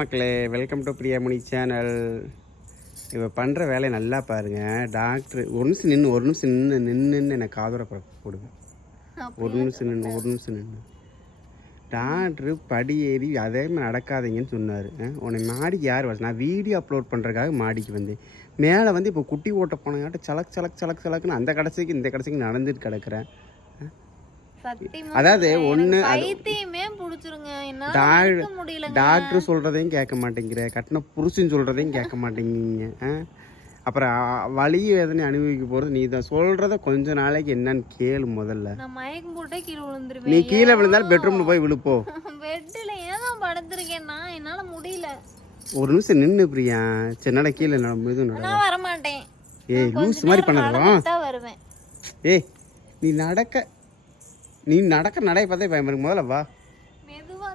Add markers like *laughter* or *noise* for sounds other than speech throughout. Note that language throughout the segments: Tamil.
மக்களே. வெல்கம் டு பிரியாமணி சேனல் இவ பண்ணுற வேலையை நல்லா பாருங்க. டாக்டர் ஒரு நிமிஷம் நின்று ஒரு நிமிஷம் நின்று நின்றுன்னு எனக்கு காதோர போடுவேன் ஒரு நிமிஷம் நின்று ஒரு நிமிஷம் நின்று டாக்டர் படி ஏறி அதே மாதிரி நடக்காதீங்கன்னு சொன்னார். உன்னை மாடிக்கு யார் வர நான் வீடியோ அப்லோட் பண்ணுறதுக்காக மாடிக்கு வந்தேன். மேலே வந்து இப்போ குட்டி ஓட்ட போனங்காட்ட சலக் சலக் சலக் சலக்குன்னு அந்த கடைசிக்கு இந்த கடைசிக்கு நடந்துட்டு கிடக்குறேன். அதாவது ஒண்ணு டாக்டர் சொல்கிறதையும் கேட்க மாட்டேங்கிற. கட்டின புருஷன் சொல்கிறதையும் கேட்க மாட்டேங்கிங்க ஆ? அப்புறம் வலி வேதனை அனுபவிக்க போகிறது நீ தான் சொல்கிறத கொஞ்ச நாளைக்கு என்னன்னு கேளு முதல்ல. நீ கீழே விழுந்தாலும் பெட்ரூம்ல போய் விழுப்போ. பெட்ல ஏன் படுத்திருக்கேன்? நான் என்னால முடியல. ஒரு நிமிஷம் நின்று பிரியா. சரி நட கீழே நட இது நட. நான் வர மாட்டேன் ஏய் லூஸ் மாதிரி பண்ணதுவா வருவேன். ஏய் நீ நடக்க நீ நடக்க நடைய பார்த்தே பயமா முதல்ல வா. மெதுவா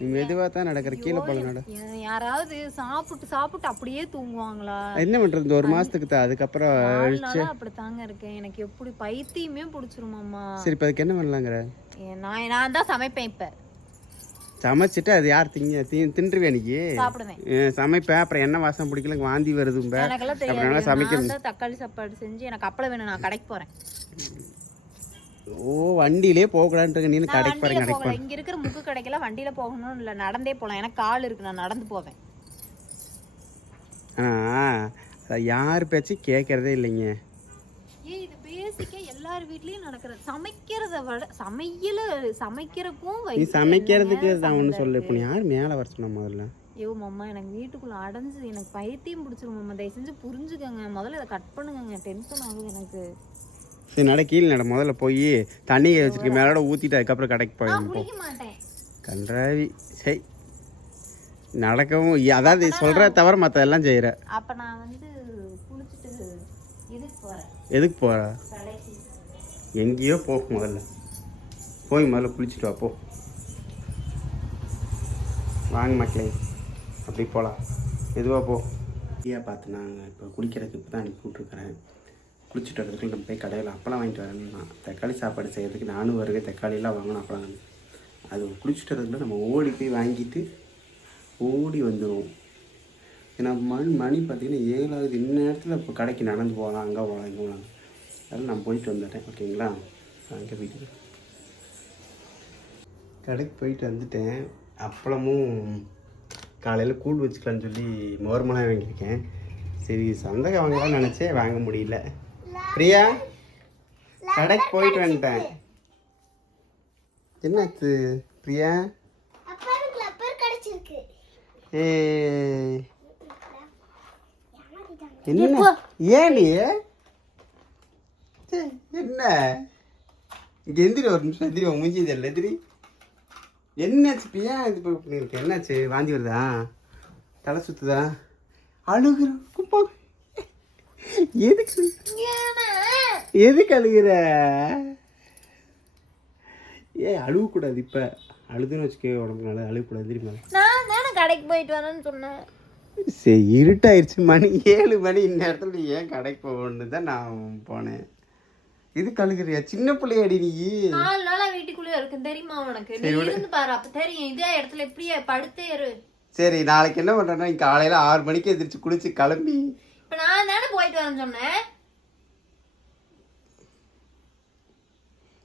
நீ மெதுவாக தான் நடக்கிற. கீழே போல நட. யாராவது சாப்பிட்டு சாப்பிட்டு அப்படியே தூங்குவாங்களா? என்ன பண்ணுறது இந்த ஒரு மாதத்துக்கு தான். அதுக்கப்புறம் அப்படி தாங்க இருக்கேன். எனக்கு எப்படி பைத்தியமே புடிச்சிருமாமா சரி இப்போ அதுக்கு என்ன பண்ணலாங்கிற? நான் நான் தான் சமைப்பேன் இப்ப. சமைச்சிட்டு அது யார் திங்க தீ தின்றுவே அன்னைக்கு? சமைப்பேன். அப்புறம் என்ன வாசம் பிடிக்கல வாந்தி வருதும்ப. அப்புறம் நல்லா தெரியாது. சமைக்க நான் தான் தக்காளி சாப்பாடு செஞ்சு எனக்கு அப்பளம் வேணும். நான் கடைக்கு போறேன். ஓ வண்டியிலே போகக்கூடாதுன்ட்டு நீ கடைக்கு போகல. இங்க இருக்கிற முக்கு கடைக்கெல்லாம் வண்டியில போகணும் இல்ல. நடந்தே போலாம். எனக்கு கால் இருக்கு. நான் நடந்து போவேன். ஆனால் யார் பேச்சும் கேட்கறதே இல்லைங்க. ஏய் இது பேசிக்கா எல்லார் வீட்லயும் நடக்கிறது. சமைக்கிறத விட சமையல சமைக்கிறதுக்கும் நீ சமைக்கிறதுக்கு தான் ஒன்று சொல்லு? இப்போ யார் மேலே வர சொன்ன முதல்ல? ஐயோ மாமா எனக்கு வீட்டுக்குள்ள அடைஞ்சு எனக்கு பைத்தியம் பிடிச்சிரும் மாமா. தயவு செஞ்சு புரிஞ்சுக்கங்க. முதல்ல இதை கட் பண்ணுங்க டென்ஷன் ஆகுது எனக்கு. சரி நட கீழே நட. முதல்ல போய் தண்ணியை வச்சிருக்க மேலோட ஊற்றிட்டு அதுக்கப்புறம் கடைக்கு நான் போயிடும் போ. குளிக்க மாட்டேன் கன்றாவி சரி நடக்கவும் அதாவது சொல்கிற தவிர மற்றதெல்லாம் செய்கிற அப்ப நான் வந்து குளிச்சுட்டு இதுக்கு போறேன். எதுக்கு போகிற எங்கேயோ போ முதல்ல. போய் முதல்ல குளிச்சுட்டு வா போ. வாங்க மக்களே அப்படி போகலாம் எதுவாக போ. ஐயா பார்த்து நாங்கள் இப்போ குளிக்கிறதுக்கு இப்போ தான் அனுப்பி விட்ருக்குறேன் குளிச்சுட்டு வரதுக்குள்ள நம்ம போய் கடையில் அப்பளம் வாங்கிட்டு வரணும்னா தக்காளி சாப்பாடு செய்கிறதுக்கு நானும் வருவேன். தக்காளிலாம் வாங்கணும் அப்பளம் அது குளிச்சுட்டு வரதுக்குள்ள நம்ம ஓடி போய் வாங்கிட்டு ஓடி வந்துடுவோம் ஏன்னா மணி மணி பார்த்திங்கன்னா ஏழாவது இந்நேரத்தில் இப்போ கடைக்கு நடந்து போகலாம் அங்கே போகலாம் இங்கே போகலாம் அதனால் நான் போயிட்டு வந்துட்டேன். ஓகேங்களா? அங்கே போயிட்டு கடைக்கு போயிட்டு வந்துட்டேன். அப்பளமும் காலையில் கூழ் வச்சுக்கலான்னு சொல்லி மோர்மலாக வாங்கியிருக்கேன். சரி சந்தகம் வாங்கலாம்னு நினச்சேன். வாங்க முடியல. பிரியா கடைக்கு போயிட்டு வந்துட்டேன். என்னாச்சு பிரியா? ஏ என்ன? ஏன் என்ன? இங்க எந்திரி ஒரு நிமிஷம் எந்திரி உன் மூஞ்சி தெரியல எந்திரி. என்னாச்சு பியா இது போய் பண்ணிருக்கு என்னாச்சு வாந்தி வருதா? தலை சுத்துதா? அழுகுற குப்பா எதுக்கு? எதுக்கு அழுகுற? ஏ அழுகக்கூடாது இப்போ. அழுதுன்னு வச்சுக்க உடம்புக்கு நல்லா அழுகக்கூடாது தெரியுமா நான் தானே கடைக்கு போயிட்டு வரேன்னு சொன்னேன். சரி இருட்டாயிருச்சு மணி ஏழு மணி. இந்நேரத்தில் நீ ஏன் கடைக்கு போகணுன்னு தான் நான் போனேன். இது கழுகுறியா சின்ன பிள்ளையாடி நீ. நாலு நாளா வீட்டுக்குள்ளே இருக்கு தெரியுமா உனக்கு? நீ இருந்து பாரு அப்ப தெரியும். இதே இடத்துல எப்படியே படுத்தே இரு. சரி நாளைக்கு என்ன பண்ணுறேன்னா நீ காலையில் ஆறு மணிக்கு எந்திரிச்சு குளிச்சு கிளம்பி. இப்ப நான் தானே போயிட்டு வரேன்னு சொன்னேன்.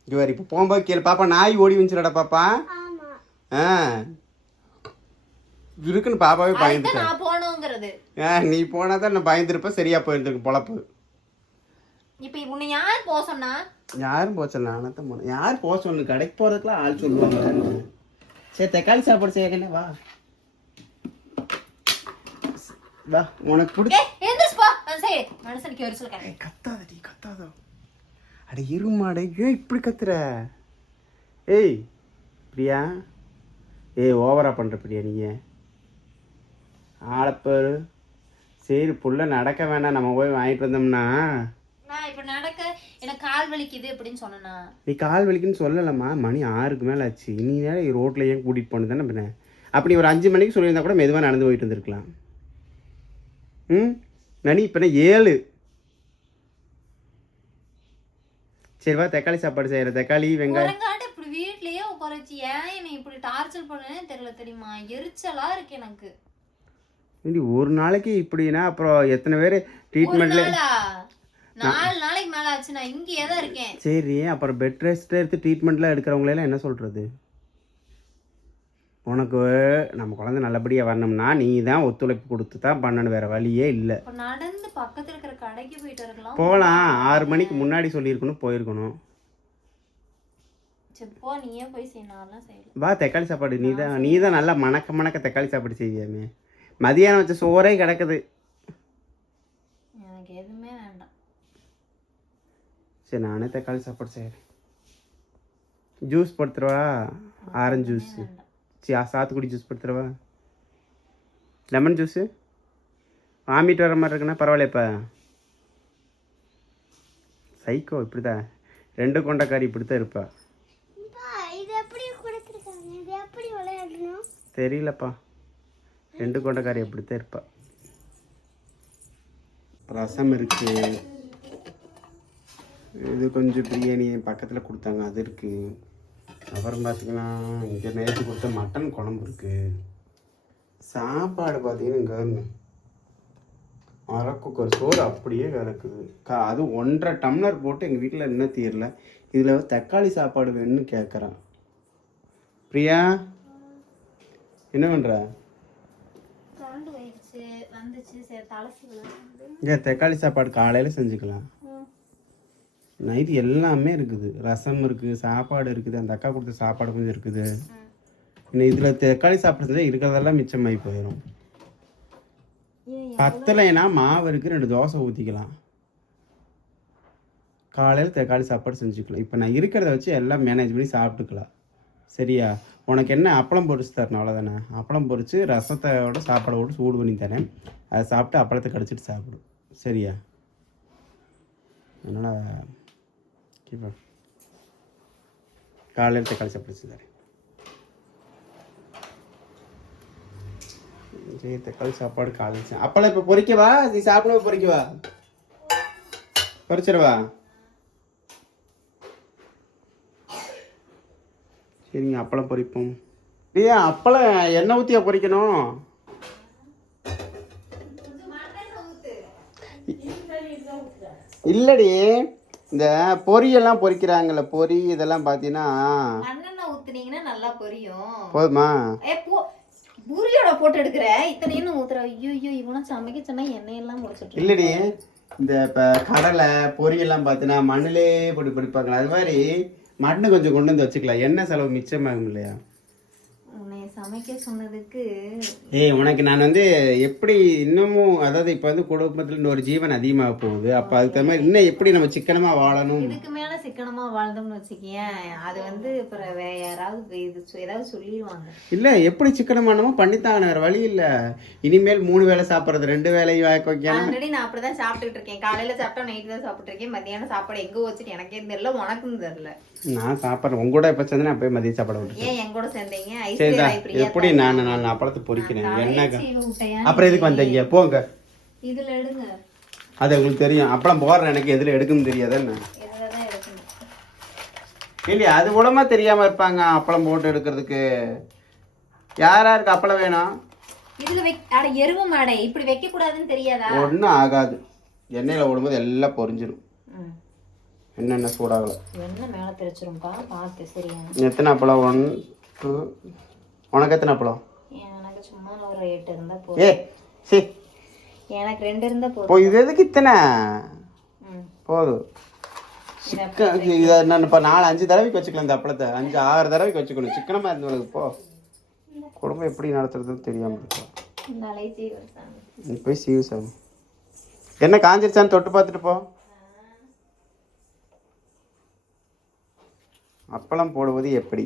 இங்கே வர இப்போ போகும்போது கேளு பாப்பா நாய் ஓடி வந்துச்சுடா பாப்பா. ஆ. இருக்குன்னு பாப்பாவே பயந்துட்டேன் நான் போனோங்கிறது ஆ நீ போனால் தான் நான் பயந்துருப்ப சரியா போயிருந்துருக்கு பொழப்பு இப்ப உன்னை யார் போக சொன்னா? யாரும் போக சொல்ல நானே தான் போனேன். யார் போக சொல்லணும் கடைக்கு போகிறதுக்குலாம் ஆள் சொல்லுவாங்க. சரி தக்காளி சாப்பாடு செய்யக்கண்ணே வா. வா உனக்கு பிடிச்ச போ சைடு மனுஷனுக்கு ஒரு சொல்ல ஏய், கத்தாதடி கத்தாத. அட இருமாடே ஏன் இப்படி கத்துற? ஏய் பிரியா? ஏய் ஓவரா பண்ற பிரியா நீ ஆளப்பாரு சரி புள்ள நடக்க வேணாம். நம்ம போய் வாங்கிட்டு வந்தோம்னா? நான் இப்ப நடக்க எனக்கு கால் வலிக்குது அப்படின்னு சொன்னேனா? நீ கால் வலிக்குன்னு சொல்லலம்மா. மணி ஆறுக்கு மேலே ஆச்சு. நீ நேரம் ரோட்டில் ஏன் கூட்டிகிட்டு போனது தானே பண்ண அப்படி ஒரு அஞ்சு மணிக்கு சொல்லியிருந்தா கூட மெதுவாக நடந்து போயிட்டு வந்திருக்கலாம். ம்? மணி இப்போ ஏழு. சரி வா தக்காளி சாப்பாடு செய்கிற தக்காளி வெங்காயம். இப்படி வீட்லயே உட்காந்து உட்கார வச்சு ஏன் என்னை இப்படி டார்ச்சர் பண்ணுன்னு தெரியல தெரியுமா? எரிச்சலா இருக்கு எனக்கு. ஒரு நாளைக்கு இப்படின்னா அப்புறம் எத்தனை பேர் ட்ரீட்மெண்ட்ல நாலு நாளைக்கு மேல ஆச்சு நான் இங்கேயே தான் இருக்கேன். சரி அப்புறம் பெட் ரெஸ்ட் எடுத்து ட்ரீட்மெண்ட்லாம் எடுக்கிறவங்களெல்லாம் என்ன சொல்கிறது உனக்கு நம்ம குழந்தை நல்லபடியாக வரணும்னா நீ தான் ஒத்துழைப்பு கொடுத்து தான் பண்ணணும். வேறு வழியே இல்லை. நடந்து பக்கத்துல இருக்கிற கடைக்கு போயிட்டு இருக்கலாம் போகலாம் ஆறு மணிக்கு முன்னாடி சொல்லியிருக்கணும் போயிருக்கணும். வா தக்காளி சாப்பாடு. நீ தான் நீ தான் நல்லா மணக்க மணக்க தக்காளி சாப்பாடு செய்வியாமே. மதியானம் வச்ச சோறே கிடக்குது. எனக்கு எதுவுமே வேண்டாம். சரி நானே தக்காளி சாப்பாடு செய்கிறேன் ஜூஸ் படுத்துருவா ஆரஞ்சு ஜூஸ். சி சாத்துக்குடி ஜூஸ் படுத்துருவா லெமன் ஜூஸு வாமிட் வர மாதிரி இருக்குன்னா பரவாயில்லையப்பா சைக்கோ இப்படி தான் ரெண்டு கொண்டக்காரி இப்படி தான் இருப்பா தெரியலப்பா. ரெண்டு கொண்டக்காரி அப்படி தான் இருப்பா. ரசம் இருக்கு. இது கொஞ்சம் பிரியாணி பக்கத்தில் கொடுத்தாங்க அது இருக்கு. அப்புறம் பார்த்தீங்கன்னா இங்கே நேற்று கொடுத்த மட்டன் குழம்பு இருக்கு. சாப்பாடு பார்த்தீங்கன்னா இங்கே பாருங்க. அரை குக்கர் சோறு அப்படியே கிடக்குது கா அது ஒன்றரை டம்ளர் போட்டு எங்கள் வீட்டில் இன்னும் தீரல. இதில் தக்காளி சாப்பாடு வேணும்னு கேட்குறான் பிரியா என்ன பண்ணுற இங்கே தக்காளி சாப்பாடு காலையில் செஞ்சுக்கலாம். நைட்டு எல்லாமே இருக்குது. ரசம் இருக்குது சாப்பாடு இருக்குது. அந்த அக்கா கொடுத்த சாப்பாடு கொஞ்சம் இருக்குது. இன்னும் இதில் தக்காளி சாப்பாடு செஞ்சால் இருக்கிறதெல்லாம் மிச்சமாகி போயிடும் பத்தலைனா மாவு இருக்குது ரெண்டு தோசை ஊற்றிக்கலாம் காலையில் தக்காளி சாப்பாடு செஞ்சுக்கலாம். இப்போ நான் இருக்கிறத வச்சு எல்லாம் மேனேஜ் பண்ணி சாப்பிட்டுக்கலாம். சரியா? உனக்கு என்ன அப்பளம் பொரிச்சு தரணும்? அவ்வளோதானே அப்பளம் பொரிச்சு ரசத்தோட சாப்பாடு போட்டு சூடு பண்ணி தரேன். அதை சாப்பிட்டு அப்பளத்தை கடிச்சிட்டு சாப்பிடு. சரியா? அதனால் கீப்பா காலையில் தக்காளி சாப்பாடு தரேன் சரி தக்காளி சாப்பாடு காலையில் அப்பளம் இப்போ பொறிக்கவா நீ சாப்பிடும்போது பொறிக்கவா பொரிச்சிடவா சரிங்க அப்பளம் பொறிப்போம் ஏய் அப்பளம் எண்ணெய் ஊற்றியா பொறிக்கணும் இல்லடி இந்த பொரியெல்லாம் பொரிக்கிறாங்கல்ல பொரி இதெல்லாம் பார்த்தீங்கன்னா மண்ணெண்ணெய் ஊத்துனீங்கன்னா நல்லா பொரியும். போதுமா? பூரியோட போட்டு எடுக்கிற? இத்தனை எண்ணெய் ஊத்துற? ஐயோ ஐயோ இவனும் சமைக்க சொன்னா எண்ணெயெல்லாம் முடிச்சிட்டு இல்லடி இந்த இப்போ கடலை பொரியெல்லாம் பார்த்தீங்கன்னா மண்ணிலே போட்டு பொடிப்பாங்களா அது மாதிரி மண்ணு கொஞ்சம் கொண்டு வந்து வச்சுக்கலாம். எண்ணெய் செலவு மிச்சமாகும் இல்லையா? சமைக்க சொன்னதுக்கு ஏய் உனக்கு நான் வந்து எப்படி இன்னமும் அதாவது இப்போ வந்து குடும்பத்தில் இன்னொரு ஜீவன் அதிகமாக போகுது. அப்போ அதுக்கு தகுந்த மாதிரி இன்னும் எப்படி நம்ம சிக்கனமாக வாழணும்? இதுக்கு மேல சிக்கனமா வாழ்ந்தோம்னு வச்சுக்கேன் அது வந்து அப்புறம் வேற யாராவது இது ஏதாவது சொல்லிடுவாங்க. இல்லை எப்படி சிக்கனமானமோ பண்ணித்தான் வேறு வழி இல்லை. இனிமேல் மூணு வேளை சாப்பிட்றது ரெண்டு வேலையும் வாய்க்க வைக்கணும் ஆல்ரெடி நான் அப்படிதான் சாப்பிட்டுட்டு இருக்கேன். காலையில சாப்பிட்டா நைட்டு தான் சாப்பிட்டு இருக்கேன். மத்தியானம் சாப்பாடு எங்க வச்சுட்டு எனக்கே தெரியல உனக்கும் தெரியல. நான் சாப்பிட்றேன். உங்க கூட எப்போ சேர்ந்து நான் போய் மதியம் சாப்பாடு ஏன் என் கூட சேர்ந்தீங்க? பிரியா எப்படி நான் நான் அப்பளத்தை பொரிக்கிறேன் என்ன அப்புறம் எதுக்கு வந்தீங்க? போங்க. இதுல எடுங்க. அது உங்களுக்கு தெரியும். அப்பளம் போடுற எனக்கு எதில் எடுக்குன்னு தெரியாதா என்ன? இல்லையா? அது கூடமா தெரியாம இருப்பாங்க அப்பளம் போட்டு எடுக்கிறதுக்கு. யார் யாருக்கு அப்பளம் வேணும்? இதுல அட எருவ மாடை. இப்படி வைக்க கூடாதுன்னு தெரியாதா? ஒன்றும் ஆகாது. எண்ணெயில் ஓடும்போது எல்லாம் பொரிஞ்சிடும். என்னென்ன சூடாகல. எண்ணெய் மேல தெரிச்சிரும்பா பார்த்து சரியா. எத்தனை அப்பளம்? ஒன் டூ உனக்கு எத்தனை அப்பளம்? எனக்கு சும்மா ஒரு எட்டு இருந்தா ஏ சி. எனக்கு ரெண்டு இருந்தா போதும். இப்போ இது எதுக்கு இத்தனை. போதும். சிக்கன் இதை நான் இப்போ நாலு அஞ்சு தடவைக்கு வச்சுக்கலாம் இந்த அப்பளத்தை. அஞ்சு ஆறு தடவைக்கு வச்சுக்கணும். சிக்கனமாக இருந்தவனுக்கு போ. குடும்பம் எப்படி நடத்துறதுன்னு தெரியாமல் இருக்கும் போய் சீவு சாமி. என்ன காஞ்சிருச்சான்னு தொட்டு பார்த்துட்டு போ. அப்பளம் போடுவது எப்படி?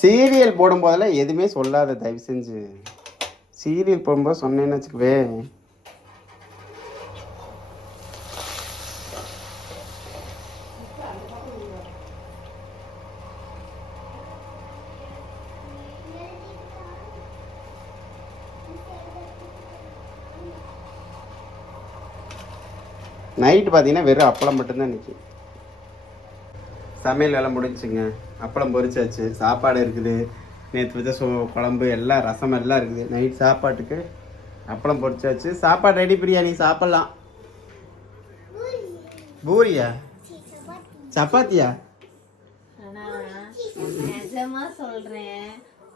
சீரியல் போடும்போதெல்லாம் எதுவுமே சொல்லாத தயவு செஞ்சு. சீரியல் போடும்போது சொன்னேன்னு வச்சுக்கவே. நைட்டு பார்த்தீங்கன்னா வெறும் அப்பளம் மட்டும்தான் நிற்கும் சமையல் வேலை முடிஞ்சுங்க அப்பளம் பொரிச்சாச்சு. சாப்பாடு இருக்குது. நேற்று வச்ச சோ குழம்பு எல்லாம் ரசம் எல்லாம் இருக்குது. நைட் சாப்பாட்டுக்கு அப்பளம் பொரிச்சாச்சு. சாப்பாடு ரெடி பிரியாணி சாப்பிட்லாம். பூரியா? சப்பாத்தியா? நிஜமா சொல்றேன்.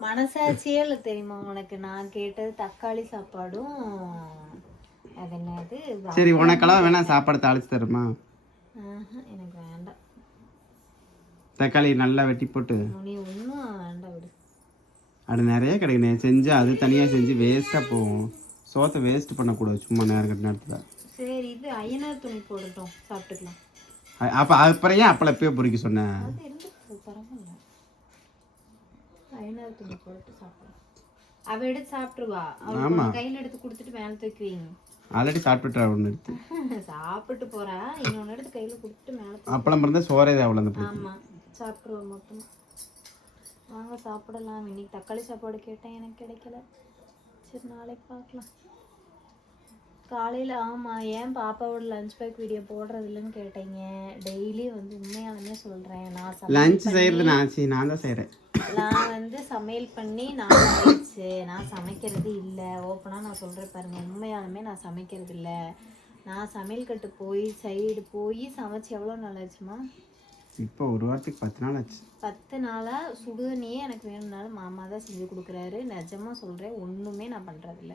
மனசாட்சியே இல்லை தெரியுமா உனக்கு? நான் கேட்டது தக்காளி சாப்பாடும் அது என்னது? சரி உனக்கெல்லாம் வேணா சாப்பாடு தாளிச்சு தருமா? எனக்கு தக்காளி நல்லா வெட்டி போட்டு. அது நிறைய கிடைக்குண்ணே செஞ்சு அது தனியாக செஞ்சு வேஸ்ட்டாக போகும். சோத்தை வேஸ்ட் பண்ணக்கூடாது சும்மா நேரம் கட்ட நேரத்தில் சரி இது ஐயனார் துணி போடட்டும். சாப்பிட்டுக்கலாம். அப்போ அப்புறம் ஏன் அப்பளம் எப்பயோ பொறிக்க சொன்னேன் ஐயனார் துணி போட்டு சாப்பிடலாம். அவ எடுத்து சாப்பிட்டுருவா. அவ கையில எடுத்து கொடுத்துட்டு மேல தூக்கி வைங்க. ஆல்ரெடி சாப்பிட்டுட்டா ஒன்று எடுத்து. *laughs* சாப்பிட்டு போறா. இன்னொன்னு எடுத்து கையில கொடுத்துட்டு மேல அப்பளம் பிறந்த சோறே அவ்வளோ அந்த பிள்ளை ஆமா சாப்பிடுவோம் மொத்தமா வாங்க சாப்பிடலாம். இன்னைக்கு தக்காளி சாப்பாடு கேட்டேன். எனக்கு கிடைக்கல. சரி நாளைக்கு பார்க்கலாம். காலையில் ஆமாம் ஏன் பாப்பாவோட லஞ்ச் பேக் வீடியோ போடுறது இல்லைன்னு கேட்டீங்க. டெய்லி வந்து உண்மையாலுமே சொல்கிறேன் நான் லஞ்ச் செய்கிறது நான் நான் தான் செய்கிறேன் நான் வந்து சமையல் பண்ணி நான் ஆயிடுச்சு நான் சமைக்கிறது இல்லை. ஓப்பனாக நான் சொல்கிறேன் பாருங்க. உண்மையாலுமே நான் சமைக்கிறது இல்லை. நான் சமையல் கட்டு போய் சைடு போய் சமைச்சு எவ்வளோ நாள் ஆச்சுமா? இப்போ ஒரு வாரத்துக்கு பத்து நாள் ஆச்சு. பத்து நாளாக சுடுதண்ணியே எனக்கு வேணும்னாலும் மாமா தான் செஞ்சு கொடுக்குறாரு. நிஜமாக சொல்கிறேன் ஒன்றுமே நான் பண்ணுறதில்ல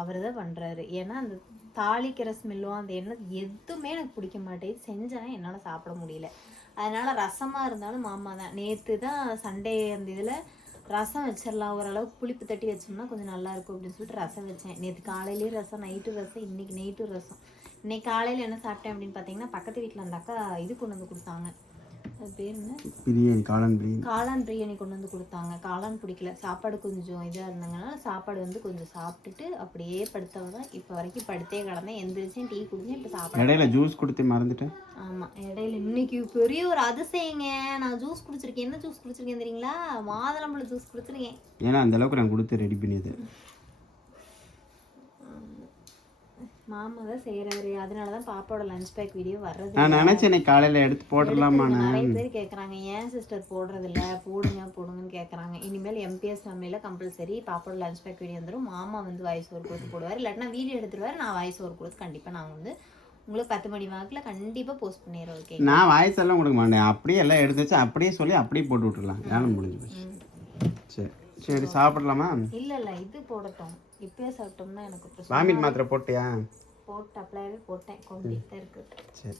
அவர் தான் பண்ணுறாரு ஏன்னா அந்த தாளிக்கிற ஸ்மெல்லும் அந்த எண்ணெய் எதுவுமே எனக்கு பிடிக்க மாட்டேங்குது. செஞ்சேன்னா என்னால் சாப்பிட முடியல. அதனால் ரசமாக இருந்தாலும் மாமா தான். நேற்று தான் சண்டே அந்த இதில் ரசம் வச்சிடலாம் ஓரளவுக்கு புளிப்பு தட்டி வச்சோம்னா கொஞ்சம் நல்லா இருக்கும் அப்படின்னு சொல்லிட்டு ரசம் வச்சேன். நேற்று காலையிலேயே ரசம் நைட்டு ரசம் இன்னைக்கு நைட்டு ரசம். இன்னைக்கு காலையில் என்ன சாப்பிட்டேன் அப்படின்னு பார்த்தீங்கன்னா பக்கத்து வீட்டில் அந்த அக்கா இது கொண்டு வந்து கொடுத்தாங்க. அது பேர் என்ன? பிரியாணி காளான் பிரியாணி. காளான் பிரியாணி கொண்டு வந்து கொடுத்தாங்க. காளான் பிடிக்கல. சாப்பாடு கொஞ்சம் இதாக இருந்ததுனால சாப்பாடு வந்து கொஞ்சம் சாப்பிட்டுட்டு அப்படியே படுத்தவ தான் இப்போ வரைக்கும் படுத்தே கிடந்தேன். எந்திரிச்சேன் டீ குடிச்சேன் இப்போ சாப்பிட இடையில ஜூஸ் கொடுத்து மறந்துட்டேன். ஆமாம் இடையில இன்னைக்கு பெரிய ஒரு அதிசயங்க. நான் ஜூஸ் குடிச்சிருக்கேன். என்ன ஜூஸ் குடிச்சிருக்கேன் தெரியுங்களா? மாதுளம்பழம் ஜூஸ் குடிச்சிருக்கேன். ஏன்னா அந்த அளவுக்கு நான் கொடுத்து ரெடி பண்ணியது. மாமா தான் செய்கிறாரு அதனால தான் பாப்பாவோட லஞ்ச் பேக் வீடியோ வர்றது நான் நினச்சேன் காலையில் எடுத்து போட்டுடலாமாண்ணே நிறைய பேர் கேட்குறாங்க ஏன் சிஸ்டர் போடுறது இல்ல போடுங்க போடுங்கன்னு கேட்குறாங்க இனிமேல் எம்பிஎஸ் ஃபேமிலியில் கம்பல்சரி பாப்போட லஞ்ச் பேக் வீடியோ வந்துடும் மாமா வந்து வாய்ஸ் ஓவர் கொடுத்து போடுவார். இல்லாட்டினா வீடியோ எடுத்துருவாரு. நான் வாய்ஸ் ஓவர் கொடுத்து கண்டிப்பாக நான் வந்து உங்களுக்கு பத்து மணி வாக்கில் கண்டிப்பாக போஸ்ட் பண்ணிடுறேன் ஓகே நான் வாய்ஸ் எல்லாம் கொடுக்க மாட்டேன். அப்படியே எல்லாம் எடுத்து வச்சு அப்படியே சொல்லி அப்படியே போட்டு விட்டுறலாம் வேலை முடிஞ்சு சரி. சரி சாப்பிடலாமா? இல்லை இல்லை இது போடட்டும். இப்பயே சாப்பிட்டோம்னா எனக்கு வாமிட் மாத்திரை போட்டியா? போட்டு அப்ளைவே போட்டேன். கொண்டுட்டு இருக்கு சரி.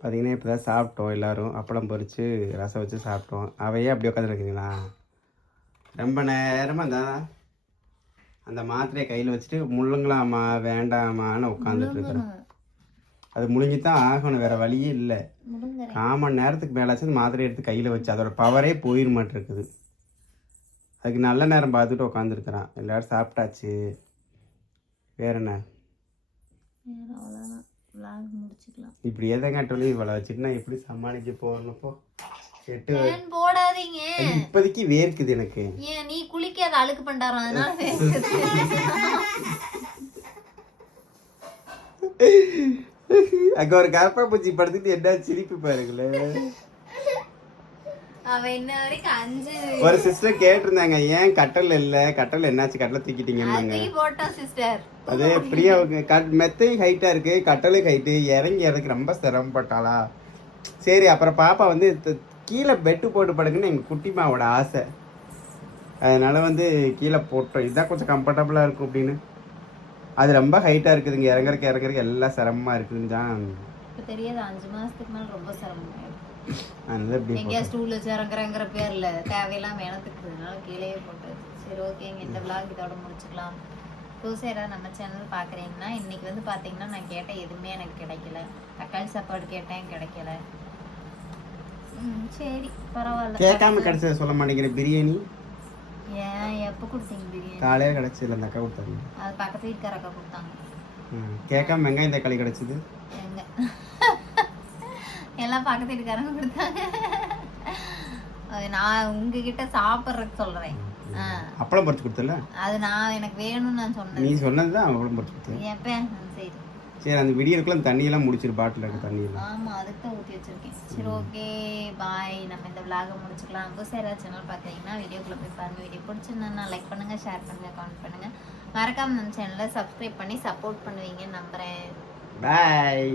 பார்த்தீங்கன்னா இப்போ தான் சாப்பிட்டோம் எல்லாரும். அப்பளம் பொரிச்சு ரசம் வச்சு சாப்பிட்டோம். அவையே அப்படியே உட்காந்துருக்கீங்களா ரொம்ப நேரமாக அந்த அந்த மாத்திரையை கையில் வச்சுட்டு முள்ளுங்களாமா வேண்டாமான்னு உட்காந்துட்டு இருக்கிறேன் அது முழுங்கி தான் ஆகணும் வேற வழியே இல்லை. கால் மணி நேரத்துக்கு மேலாச்சும் அந்த மாத்திரை எடுத்து கையில் வச்சு அதோட பவரே போயிட மாட்டிருக்குது அதுக்கு நல்ல நேரம் பார்த்துட்டு உட்காந்துருக்குறான் எல்லாரும் சாப்பிட்டாச்சு. வேற என்ன? இப்படி எதங்காட்டோலி இவ்வளோ வச்சுட்டு நான் எப்படி சமாளிக்க போறேன்னப்போ எட்டு போடாதீங்க? இப்போதைக்கு வேர்க்குது எனக்கு. ஏன் நீ குளிக்காத அழுக்கு பண்டாரம். அதனால வேர்க்குது. *laughs* *laughs* அங்க ஒரு கரப்பா பூச்சி படுத்துட்டு என்ன சிரிப்பு பாருங்களேன். வரைக்கும் அஞ்சு ஒரு சிஸ்டர் கேட்டிருந்தாங்க ஏன் கட்டல் இல்லை? கட்டல் என்னாச்சு? கட்டலை தூக்கிட்டீங்கன்னாங்க தூக்கி போட்டோம் சிஸ்டர் அது பிரியாவுக்கு கட் மெத்தை ஹைட்டா இருக்கு கட்டளை ஹைட்டு இறங்கி இறங்கி ரொம்ப சிரமப்பட்டாளா? சரி அப்புறம் பாப்பா வந்து கீழே பெட்டு போட்டு படுக்குன்னு எங்க குட்டிமாவோட ஆசை. அதனால வந்து கீழே போட்டோம். இதுதான் கொஞ்சம் கம்ஃபர்டபுளா இருக்கும் அப்படின்னு. அது ரொம்ப ஹைட்டா இருக்குதுங்க. இறங்குறக்கு இறங்குறக்கு எல்லாம் சிரமமா இருக்குதுன்னு தான் இப்ப தெரியாது. அஞ்சு மாசத்துக்கு மேல ரொம்ப சிரமம் அதனால இப்படி எங்கேயா ஸ்டூல்ல வச்சு இறங்குறங்கிற பேர்ல தேவையில்லாம எனத்துக்குறதுனால கீழேயே போட்டது சரி ஓகேங்க இந்த விளாக் இதோட முடிச்சுக்கலாம். புதுசாக யாராவது நம்ம சேனல் பார்க்குறீங்கன்னா இன்னைக்கு வந்து பார்த்தீங்கன்னா நான் கேட்ட எதுவுமே எனக்கு கிடைக்கல. தக்காளி சாப்பாடு கேட்டேன் கிடைக்கல. ம், சரி பரவாயில்ல. கேட்காம கிடைச்சத சொல்ல மாட்டேங்கிற பிரியாணி ஏன் எப்போ கொடுத்தீங்க பிரியாணி? காலையில் கிடச்சதில்ல அந்த அக்கா கொடுத்தாங்க. அது பக்கத்து வீட்டுக்கார அக்கா கொடுத்தாங்க. ம், கேட்காம வெங்காயம் தக்காளி கிடச்சிது. எங்க எல்லாம் பக்கத்து வீட்டுக்காரங்க கொடுத்தாங்க. நான் உங்ககிட்ட சாப்பிட்றதுக்கு சொல்றேன். ஆ. அப்பளம் பறிச்சு கொடுத்தல? அது நான் எனக்கு வேணும்னு நான் நீ சொன்னேன் சொன்னது தான் அப்பளம் பறிச்சு கொடுத்தேன். எப்ப சரி. சரி அந்த விடியலுக்குள்ள அந்த தண்ணியெல்லாம் முடிச்சிரு பாட்டில் இருக்க தண்ணியெல்லாம். ஆமா அதுக்கு தான் ஊற்றி வச்சிருக்கேன். சரி ஓகே பாய் நம்ம இந்த விலாக முடிச்சுக்கலாம். குசேரா சேனல் பார்த்தீங்கன்னா வீடியோக்குள்ள போய் பாருங்க. வீடியோ பிடிச்சிருந்தா லைக் பண்ணுங்க ஷேர் பண்ணுங்க கமெண்ட் பண்ணுங்க. மறக்காம நம்ம சேனலை சப்ஸ்கிரைப் பண்ணி சப்போர்ட் பண்ணுவீங்கன்னு நம்புறேன். பாய்